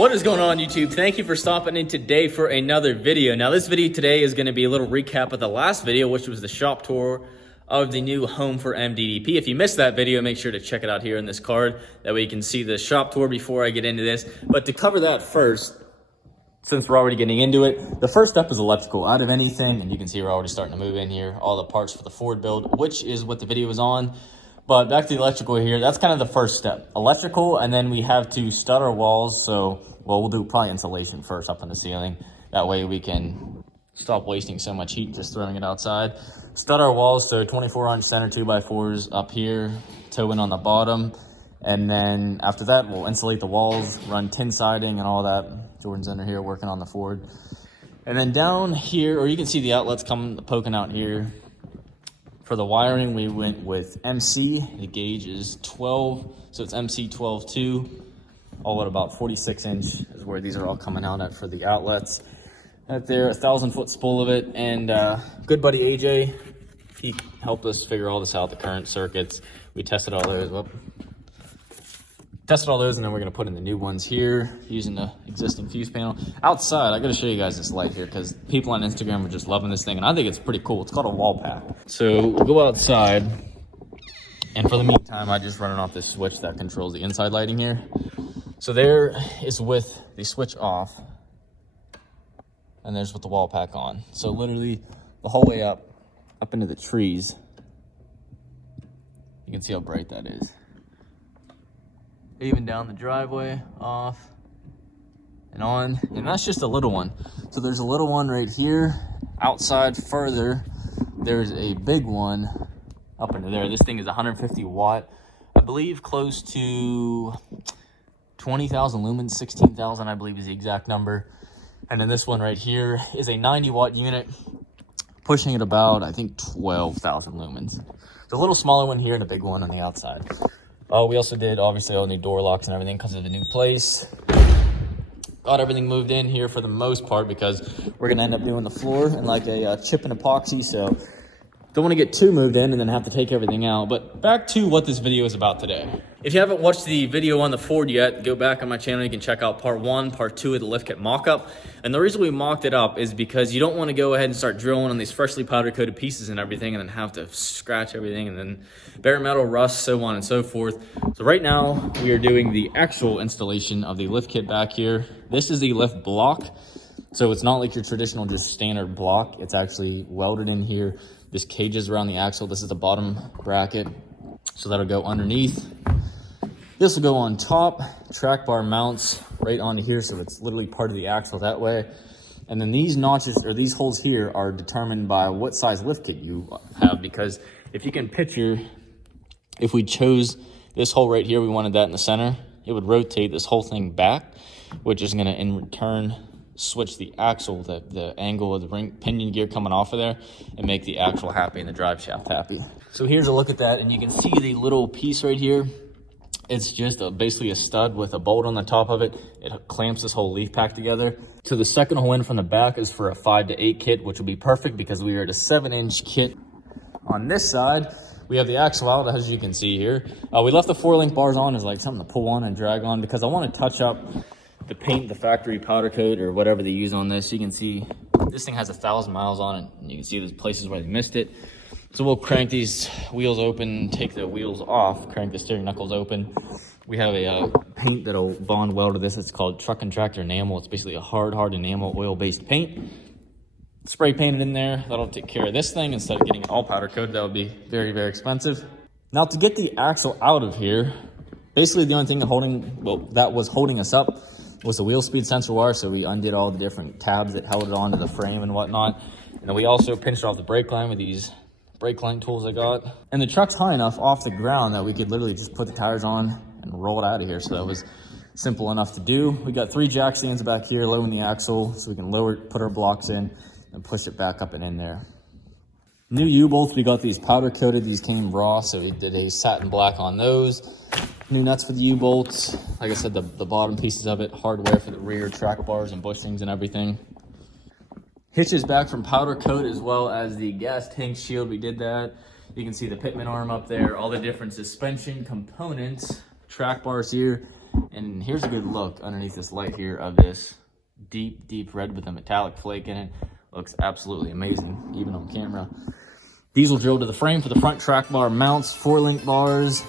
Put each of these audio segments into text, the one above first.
What is going on, YouTube? Thank you for stopping in today for another video. Now, this video today is going to be a little recap of the last video, which was the shop tour of the new home for MDDP. If you missed that video, make sure to check it out here in this card. That way you can see the shop tour before I get into this. But to cover that first, since we're already getting into it, the first step is electrical. Out of anything, and you can see we're already starting to move in here, all the parts for the Ford build, which is what the video is on. But back to the electrical here, that's kind of the first step. Electrical, and then we have to stud our walls. So, well, we'll do probably insulation first up in the ceiling. That way we can stop wasting so much heat just throwing it outside. Stud our walls, so 24-inch center 2x4s up here, toe in on the bottom. And then after that, we'll insulate the walls, run tin siding and all that. Jordan's under here working on the Ford. And then down here, or you can see the outlets poking out here. For the wiring, we went with MC. The gauge is 12, so it's MC 12.2. All at about 46 inch is where these are all coming out at for the outlets. Right there, 1,000-foot spool of it. And good buddy AJ, he helped us figure all this out, the current circuits. We tested all those. And then we're gonna put in the new ones here using the existing fuse panel. Outside, I gotta show you guys this light here because people on Instagram are just loving this thing, and I think it's pretty cool. It's called a wall pack. So we'll go outside, and for the meantime, I just running off this switch that controls the inside lighting here. So there is with the switch off, and there's with the wall pack on. So literally the whole way up into the trees. You can see how bright that is. Even down the driveway, off and on, and that's just a little one. So there's a little one right here. Outside further, there's a big one up into there. This thing is 150 watt, I believe close to 20,000 lumens, 16,000 I believe is the exact number. And then this one right here is a 90 watt unit, pushing at about, I think, 12,000 lumens. It's a little smaller one here and a big one on the outside. We also did, obviously, all new door locks and everything because of the new place. Got everything moved in here for the most part because we're going to end up doing the floor in like a chip and epoxy. So don't want to get too moved in and then have to take everything out. But back to what this video is about today. If you haven't watched the video on the Ford yet, go back on my channel. You can check out part 1, part 2 of the lift kit mock-up. And the reason we mocked it up is because you don't want to go ahead and start drilling on these freshly powder coated pieces and everything and then have to scratch everything and then bare metal rust, so on and so forth. So right now we are doing the actual installation of the lift kit back here. This is the lift block. So it's not like your traditional just standard block. It's actually welded in here. This cage is around the axle. This is the bottom bracket. So that'll go underneath. This will go on top. Track bar mounts right onto here, so it's literally part of the axle that way. And then these notches, or these holes here, are determined by what size lift kit you have, because if you can picture, if we chose this hole right here, we wanted that in the center, it would rotate this whole thing back, which is gonna in return switch the axle, the angle of the ring pinion gear coming off of there, and make the axle happy and the drive shaft happy. So here's a look at that, and you can see the little piece right here. It's just basically a stud with a bolt on the top of it. It clamps this whole leaf pack together. So the second hole in from the back is for a 5 to 8 kit, which will be perfect because we are at a 7-inch kit. On this side, we have the axle out, as you can see here. We left the 4-link bars on as like something to pull on and drag on because I want to touch up the paint, the factory powder coat or whatever they use on this. You can see this thing has 1,000 miles on it, and you can see there's places where they missed it. So we'll crank these wheels open, take the wheels off, crank the steering knuckles open. We have a paint that'll bond well to this. It's called Truck and Tractor Enamel. It's basically a hard enamel oil-based paint. Spray painted in there. That'll take care of this thing instead of getting it all powder coated. That would be very, very expensive. Now to get the axle out of here, basically the only thing that was holding us up was the wheel speed sensor wire. So we undid all the different tabs that held it onto the frame and whatnot. And then we also pinched off the brake line with these brake line tools I got. And the truck's high enough off the ground that we could literally just put the tires on and roll it out of here. So that was simple enough to do. We got 3 jack stands back here, low in the axle, so we can put our blocks in and push it back up and in there. New U-bolts, we got these powder coated. These came raw, so we did a satin black on those. New nuts for the U-bolts. Like I said, the bottom pieces of it, hardware for the rear track bars and bushings and everything. Hitches back from powder coat, as well as the gas tank shield. We did that. You can see the pitman arm up there, all the different suspension components, track bars here, And here's a good look underneath this light here of this deep red with a metallic flake in it. Looks absolutely amazing, even on camera. Diesel drill to the frame for the front track bar mounts, 4-link bars.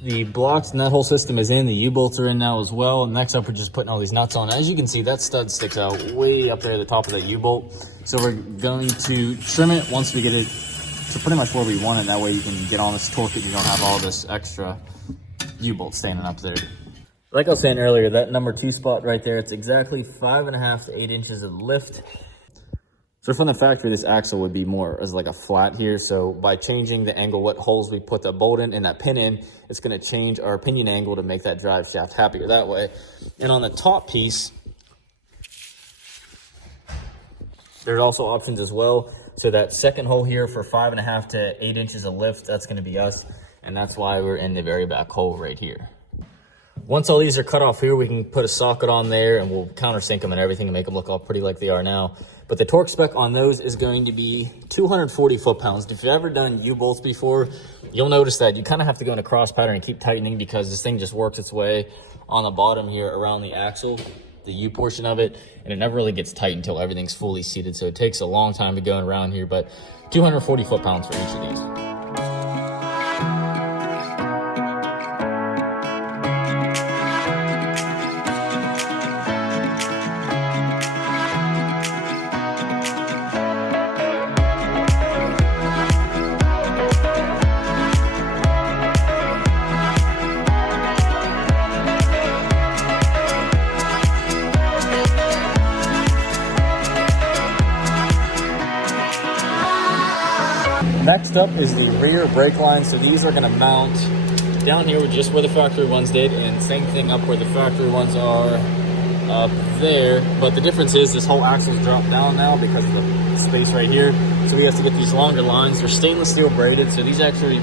The blocks and that whole system is in. The U-bolts are in now as well. Next up, we're just putting all these nuts on. As you can see, that stud sticks out way up there at the top of that U-bolt. So we're going to trim it once we get it to pretty much where we want it. That way you can get on this torque and you don't have all this extra U-bolt standing up there. Like I was saying earlier, that number 2 spot right there, it's exactly 5.5 to 8 inches of lift. So from the factory, this axle would be more as like a flat here. So by changing the angle, what holes we put the bolt in and that pin in, it's going to change our pinion angle to make that drive shaft happier that way. And on the top piece, there's also options as well. So that second hole here for 5.5 to 8 inches of lift, that's going to be us. And that's why we're in the very back hole right here. Once all these are cut off here, we can put a socket on there and we'll countersink them and everything and make them look all pretty like they are now. But the torque spec on those is going to be 240 foot-pounds. If you've ever done U-bolts before, you'll notice that you kind of have to go in a cross pattern and keep tightening because this thing just works its way on the bottom here around the axle, the U portion of it, and it never really gets tight until everything's fully seated. So it takes a long time to go around here, but 240 foot-pounds for each of these. Next up is the rear brake line. So these are going to mount down here with just where the factory ones did, and same thing up where the factory ones are up there. But the difference is this whole axle's dropped down now because of the space right here. So we have to get these longer lines. They're stainless steel braided, so these actually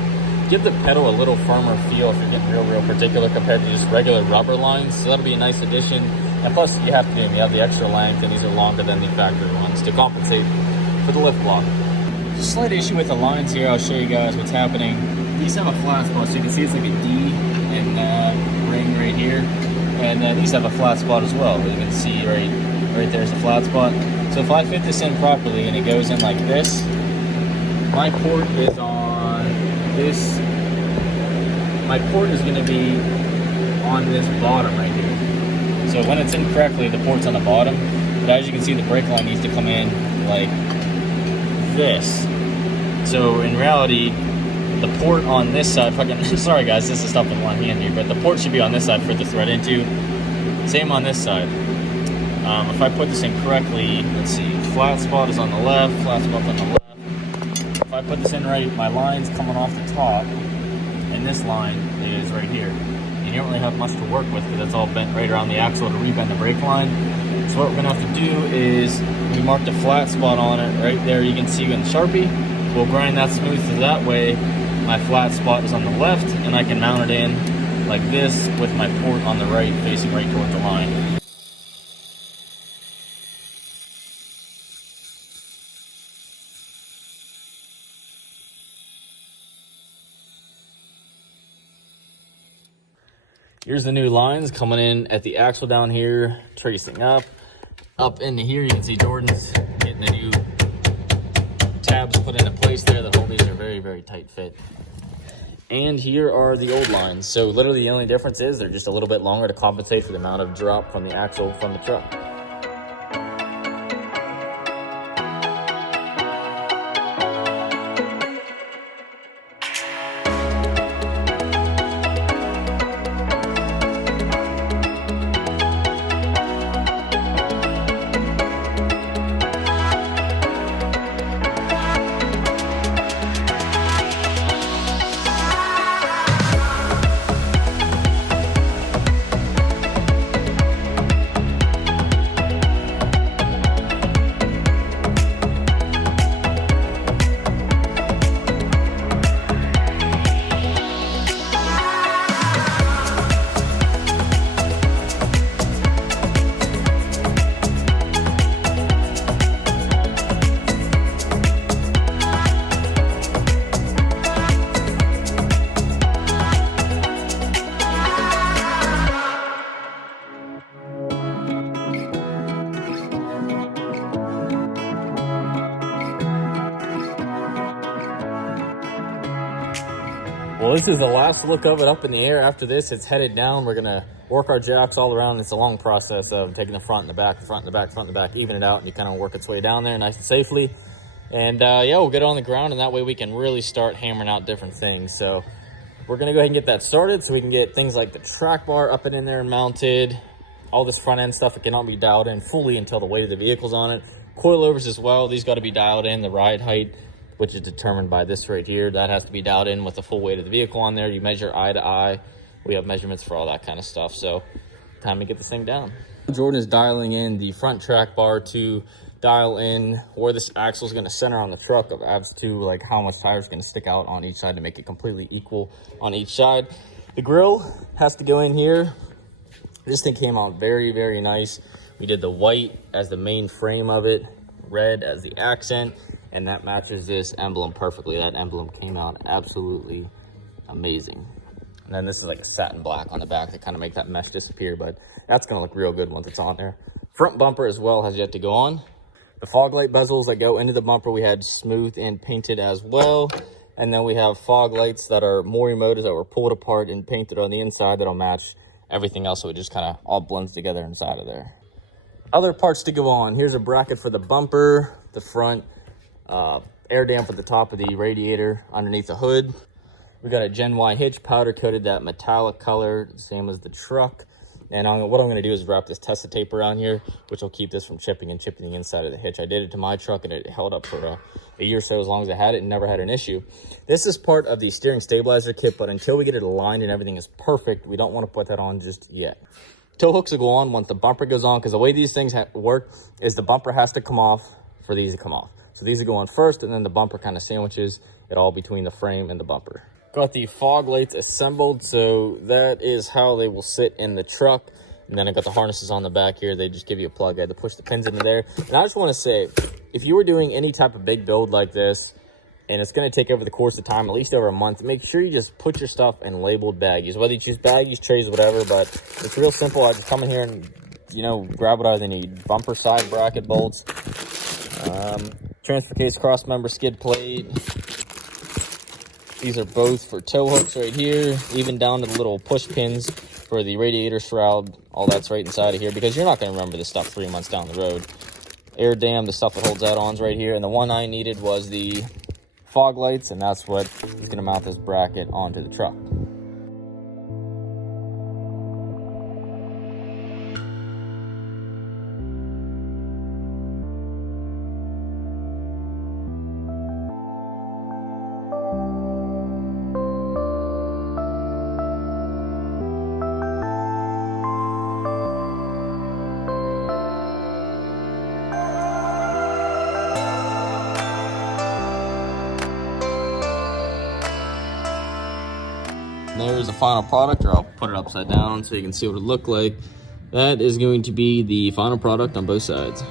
give the pedal a little firmer feel if you're getting real particular compared to just regular rubber lines. So that'll be a nice addition. And plus you have the extra length, and these are longer than the factory ones to compensate for the lift block. Just a slight issue with the lines here. I'll show you guys what's happening. These have a flat spot, so you can see it's like a D in ring right here, and these have a flat spot as well. You can see right there's a flat spot. So if I fit this in properly and it goes in like this, my port is on this. My port is going to be on this bottom right here. So when it's in correctly, the port's on the bottom. But as you can see, the brake line needs to come in like this. So in reality, the port on this side, sorry guys, this is stuff with one hand here, but the port should be on this side for it to thread into. Same on this side. If I put this in correctly, let's see, flat spot is on the left, flat spot's on the left. If I put this in right, my line's coming off the top, and this line is right here. And you don't really have much to work with because it's all bent right around the axle to rebend the brake line. So what we're gonna have to do is we marked a flat spot on it right there. You can see in the Sharpie. we'll grind that smooth so that way my flat spot is on the left and I can mount it in like this with my port on the right, facing right towards the line. Here's the new lines coming in at the axle down here, tracing up into here. You can see Jordan's getting the new tabs put into place there. The whole these are very, very tight fit. And here are the old lines. So literally the only difference is they're just a little bit longer to compensate for the amount of drop from the axle from the truck. Well, this is the last look of it up in the air. After this, it's headed down. We're gonna work our jacks all around. It's a long process of taking the front and the back, the front and the back, front and the back, even it out, and you kind of work its way down there nice and safely. And yeah, we'll get it on the ground, and that way we can really start hammering out different things. So we're gonna go ahead and get that started so we can get things like the track bar up and in there and mounted. All this front end stuff, it cannot be dialed in fully until the weight of the vehicle's on it. Coilovers as well, these got to be dialed in. The ride height, which is determined by this right here, that has to be dialed in with the full weight of the vehicle on there. You measure eye to eye. We have measurements for all that kind of stuff. So time to get this thing down. Jordan is dialing in the front track bar to dial in where this axle is going to center on the truck as to like how much tire is going to stick out on each side to make it completely equal on each side. The grill has to go in here. This thing came out very, very nice. We did the white as the main frame of it, red as the accent, and that matches this emblem perfectly. That emblem came out absolutely amazing. And then this is like a satin black on the back to kind of make that mesh disappear, but that's gonna look real good once it's on there. Front bumper as well has yet to go on. The fog light bezels that go into the bumper we had smoothed and painted as well. And then we have fog lights that are Mori motors that were pulled apart and painted on the inside that'll match everything else, so it just kind of all blends together inside of there. Other parts to go on. Here's a bracket for the bumper, the front air dam for the top of the radiator underneath the hood. We got a Gen Y hitch, powder coated that metallic color, same as the truck. And what I'm going to do is wrap this Tessa tape around here, which will keep this from chipping and chipping the inside of the hitch. I did it to my truck and it held up for a year or so as long as I had it and never had an issue. This is part of the steering stabilizer kit, but until we get it aligned and everything is perfect, we don't want to put that on just yet. Tow hooks will go on once the bumper goes on, because the way these things work is the bumper has to come off for these to come off. So these will go on first, and then the bumper kind of sandwiches it all between the frame and the bumper. Got the fog lights assembled, so that is how they will sit in the truck. And then I got the harnesses on the back here. They just give you a plug. I had to push the pins into there. And I just want to say, if you were doing any type of big build like this, and it's going to take over the course of time, at least over a month, make sure you just put your stuff in labeled baggies. Whether you choose baggies, trays, whatever, but it's real simple. I just come in here and, you know, grab what I need. Bumper side bracket bolts, transfer case cross member skid plate. These are both for tow hooks right here, even down to the little push pins for the radiator shroud. All that's right inside of here, because you're not going to remember this stuff 3 months down the road. Air dam, the stuff that holds that on is right here. And the one I needed was the fog lights, and that's what is going to mount this bracket onto the truck. There's the final product, or I'll put it upside down so you can see what it looked like. That is going to be the final product on both sides.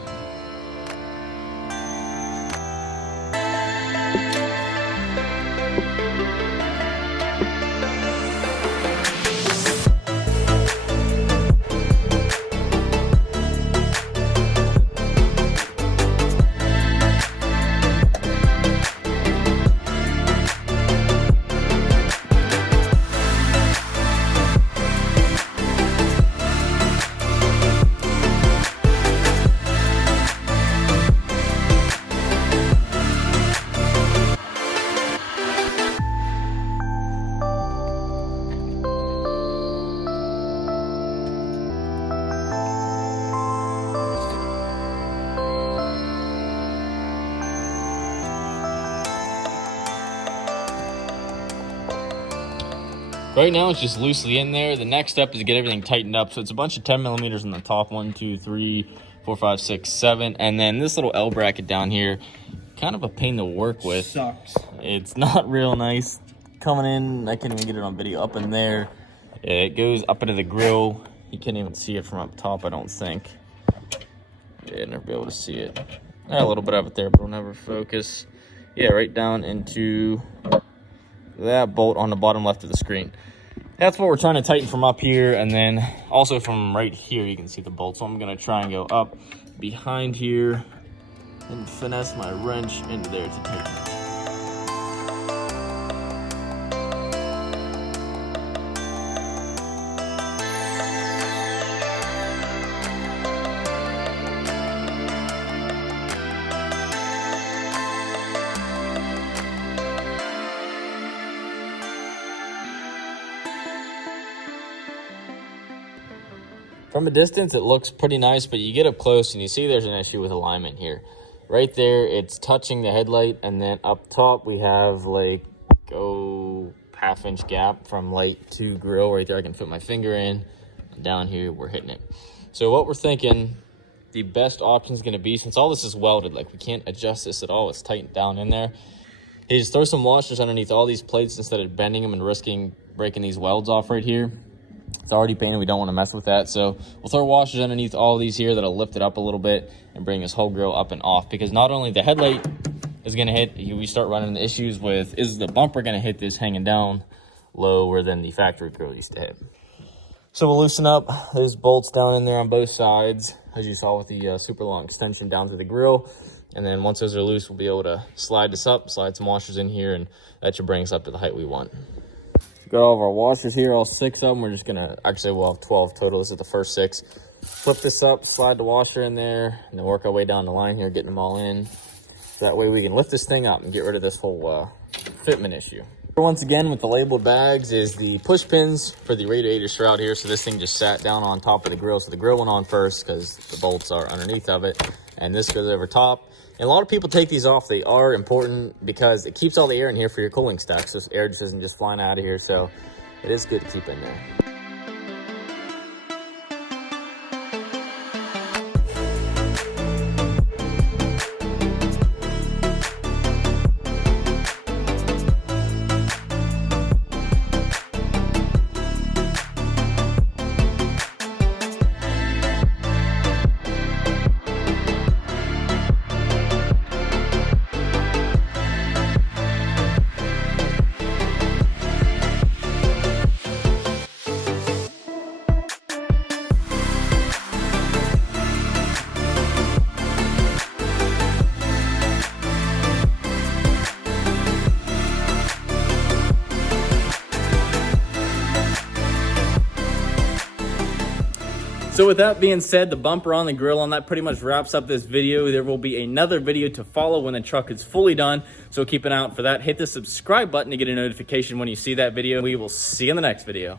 Right now it's just loosely in there. The next step is to get everything tightened up. So it's a bunch of 10 millimeters on the top, 1, 2, 3, 4, 5, 6, 7. And then this little L bracket down here, kind of a pain to work with. Sucks. It's not real nice. Coming in, I can't even get it on video, up in there. It goes up into the grill. You can't even see it from up top, I don't think. Yeah, never be able to see it. A little bit of it there, but it'll never focus. Yeah, right down into that bolt on the bottom left of the screen. That's what we're trying to tighten from up here, and then also from right here you can see the bolt. So I'm gonna try and go up behind here and finesse my wrench into there to tighten it. From a distance, it looks pretty nice, but you get up close and you see there's an issue with alignment here. Right there, it's touching the headlight, and then up top we have like half-inch gap from light to grill. Right there, I can fit my finger in. And down here, we're hitting it. So what we're thinking, the best option is going to be, since all this is welded, like we can't adjust this at all, it's tightened down in there, is throw some washers underneath all these plates instead of bending them and risking breaking these welds off right here. It's already painted, we don't want to mess with that, so we'll throw washers underneath all these here that'll lift it up a little bit and bring this whole grill up and off, because not only the headlight is going to hit, we start running into issues with, is the bumper going to hit this hanging down lower than the factory grill used to hit. So we'll loosen up those bolts down in there on both sides, as you saw with the super long extension down to the grill. And then once those are loose, we'll be able to slide this up, slide some washers in here, and that should bring us up to the height we want. Got all of our washers here, all 6 of them. We're just gonna, actually we'll have 12 total. This is the first 6. Flip this up, slide the washer in there, and then work our way down the line here, getting them all in. So that way we can lift this thing up and get rid of this whole fitment issue. Once again, with the labeled bags is the push pins for the radiator shroud here. So this thing just sat down on top of the grill. So the grill went on first because the bolts are underneath of it, and this goes over top. And a lot of people take these off. They are important because it keeps all the air in here for your cooling stack, so air just isn't just flying out of here. So it is good to keep in there. So with that being said, the bumper on the grill on that pretty much wraps up this video. There will be another video to follow when the truck is fully done, so keep an eye out for that. Hit the subscribe button to get a notification when you see that video. We will see you in the next video.